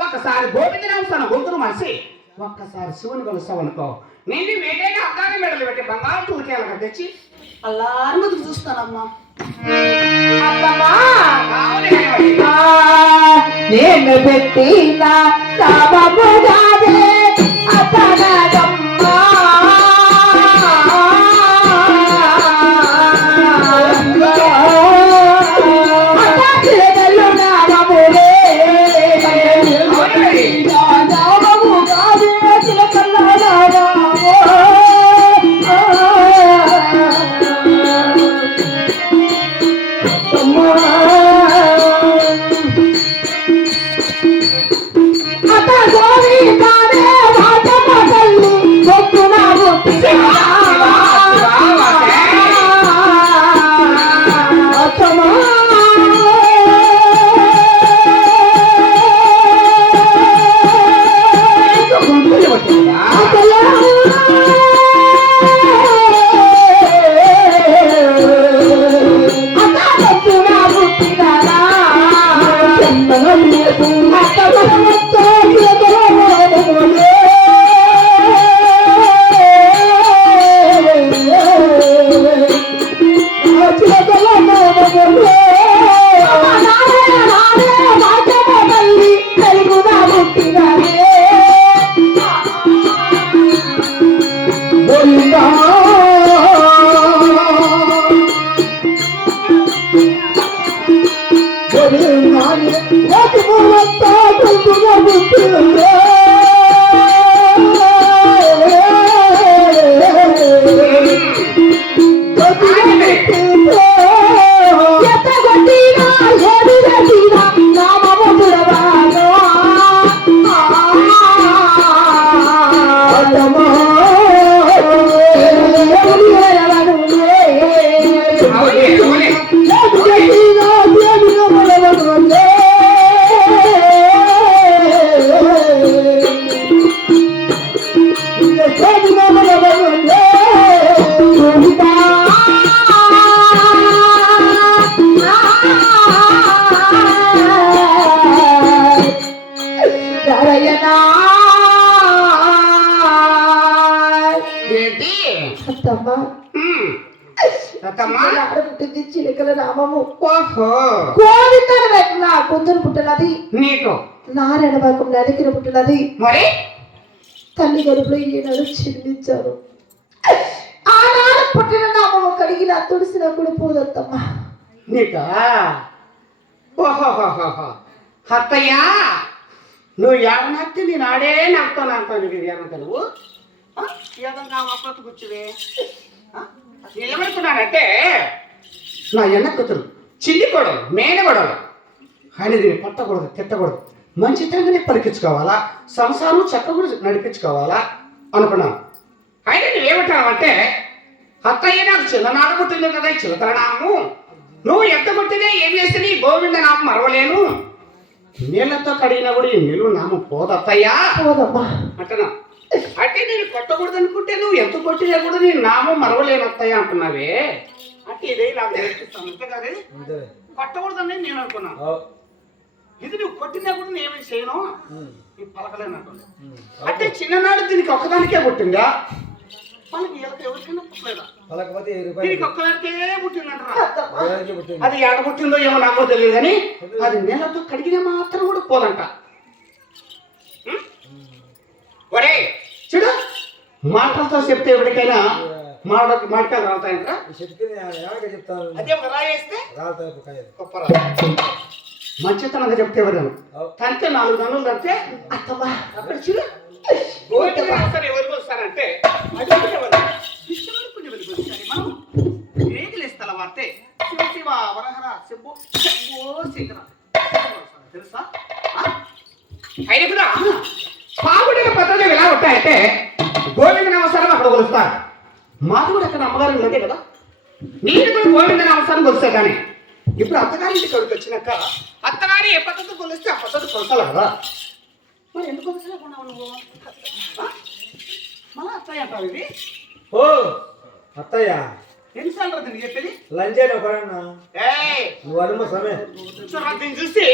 ఒక్కసారి గోవిందరావు గొంతును మనిషి ఒక్కసారి శివుని కలుస్తావు అనుకో నేను వేటేగా అగ్గానే మెడలు పెట్టి బంగారు తూకేలా తెచ్చి అల్లారు చూస్తానమ్మా. నేను పెట్టిన చిలకల నామము నా కూతురు పుట్టినది నీకు నారాయణ వాకం నడికిన పుట్టినది మరి తల్లి గడుపులో ఈనాడు చిందించారు. ఆనాడు పుట్టిన నామము కడిగిన తుడిసిన కూడా పోదత్తమ్మా నీకా. అత్తయ్య నువ్వు ఏమనత్తి నేను ఆడే నాకుతాను అంటాను. నీకు ఏమంటా నువ్వు ఏదన్నా అప్పటి కూర్చువే ఏమనుకున్నానంటే నా ఎన్న కూతురు చిల్లి కొడలు మేన కొడలు ఆయన దీన్ని పట్టకూడదు తిట్టకూడదు మంచితనంగానే పలికించుకోవాలా సంసారం చక్కగా నడిపించుకోవాలా అనుకున్నాను. అయితే నువ్వేమంటావంటే అత్తయ్య నాకు చిన్ననాడు పుట్టింది కదా చిలకల నామము నువ్వు ఎంత పుట్టిదే ఏం చేస్తే నీ గోవింద నామం మరవలేను నీళ్లతో కడిగినా కూడా ఈ నీళ్ళు నామం పోదత్తయ్యా అంటున్నా. అంటే నేను కొట్టకూడదు అనుకుంటే నువ్వు ఎంత కొట్టినా కూడా నీ నామం మరవలేను అత్తయ్య అంటున్నావే. అంటే ఇదే నాకు నేర్పిస్తాను అంతే కదా కొట్టకూడదని నేను అనుకున్నాను. ఇది నువ్వు కొట్టినా కూడా నేను ఏమీ చేయను నీ పలకలేను అంటుంది. అంటే చిన్ననాడు దీనికి ఒక్కదానికే పుట్టిందా వాళ్ళకి ఎవరికైనా పుట్టలేదా దీనికి ఒక్కదానికే పుట్టిందంటారా. అది ఎడ పుట్టిందో ఏమో నాకు తెలియదు కానీ అది నీళ్ళతో కడిగినా మాత్రం కూడా పోదంట. ఒరే మాటలతో చెప్తే ఎవరికైనా మాటకాలు రావుతాయంట. చెప్తాను అదే ఒక రాయేస్తే రావుతాయి గొప్ప రాయి. మంచితనంగా చెప్తే ఎవరు తంతే 4 గనులు తంతే అత్తమ్మా అక్కడ చూడు గోవిందరావు అవసరం ఎవరికి వస్తారంటే అది ఎవరు విష్ణువుని ఎవరికి వస్తారు. మనం రేగులేస్తాల వార్తే శివ శివ వరహర శంభో శంభో శంకర తెలుసా? అయినా కూడా పావుడిన పద్ధతులు ఎలా ఉంటాయంటే గోవింద నమస్కారం అక్కడ కొలుస్తారు. మాది కూడా అక్కడ అమ్మగారు లేదే కదా, నేను కూడా గోవింద నమస్కారం కొలుస్తా. కానీ ఇప్పుడు అత్తగారి ఇంటికి వచ్చినాక అత్తగారి ఏ పద్ధతి కొలిస్తే ఆ పద్ధతి కొలసాలి కదా. మరి ఎందుకు కొలసలేకున్నావు నువ్వు? మళ్ళా అత్తయ్య అంటావు ఇది. ఓ అత్తయ్య ఎన్నిసార్లు రా దీనికి చెప్పేది? లంచాడు ఒకడన్నా ఏయ్ నువ్వు అనుమ సమయం చూడరా దీన్ని చూసి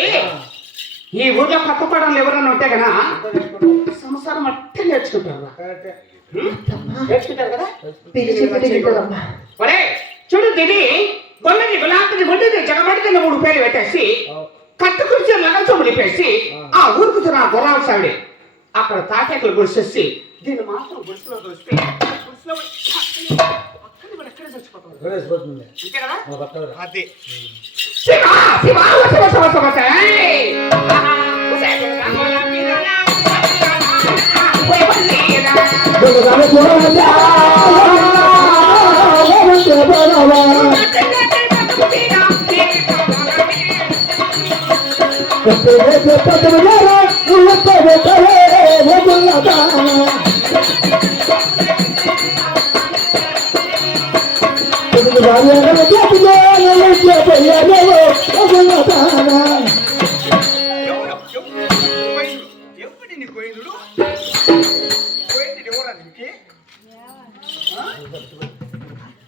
ఈ ఊర్లో పక్కపడంలో ఎవరైనా ఉంటే కదా సంసారం అట్టే నేర్చుకుంటారు. నేర్చుకుంటారు కదా. పిలిచి పిలిచిద్దరమ్మా ఒరే చూడు దీని గొల్లది గులాబీ ముందుది జగబడితే 3 పేర్లు పెట్టేసి కట్టు కుర్చీ లగల్చొమ్ము నింపేసి ఆ ఊరుకుతున్న నా గుర్రాల సావిడి అక్కడ తాటేకలు గుడిసేసి దీన్ని మాత్రం గుడిసెలో దోస్తే గుడిసెలో ఎక్కడ చచ్చిపోతుంది గణేశపోతుంది అంతే కదా. పక్కన అదే శివ శివ వస వస వస వస ఏయ్! ఆహా! ఉసే రంగోలా మీదనా ఓయ్ వల్లీనా ఎవడి నీ గోయిందుడు గోయిందుడు ఎవరా నీకు?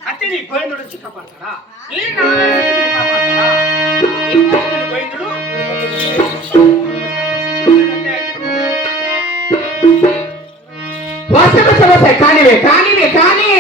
అంటే నీ గోయిందుడు వచ్చి కాపాడతాడా? ఈ నారాయణుడు కాపాడతాడా? ఈ గోయిందుడు వాస్తవ సమస్య కానివే కానివే కానీ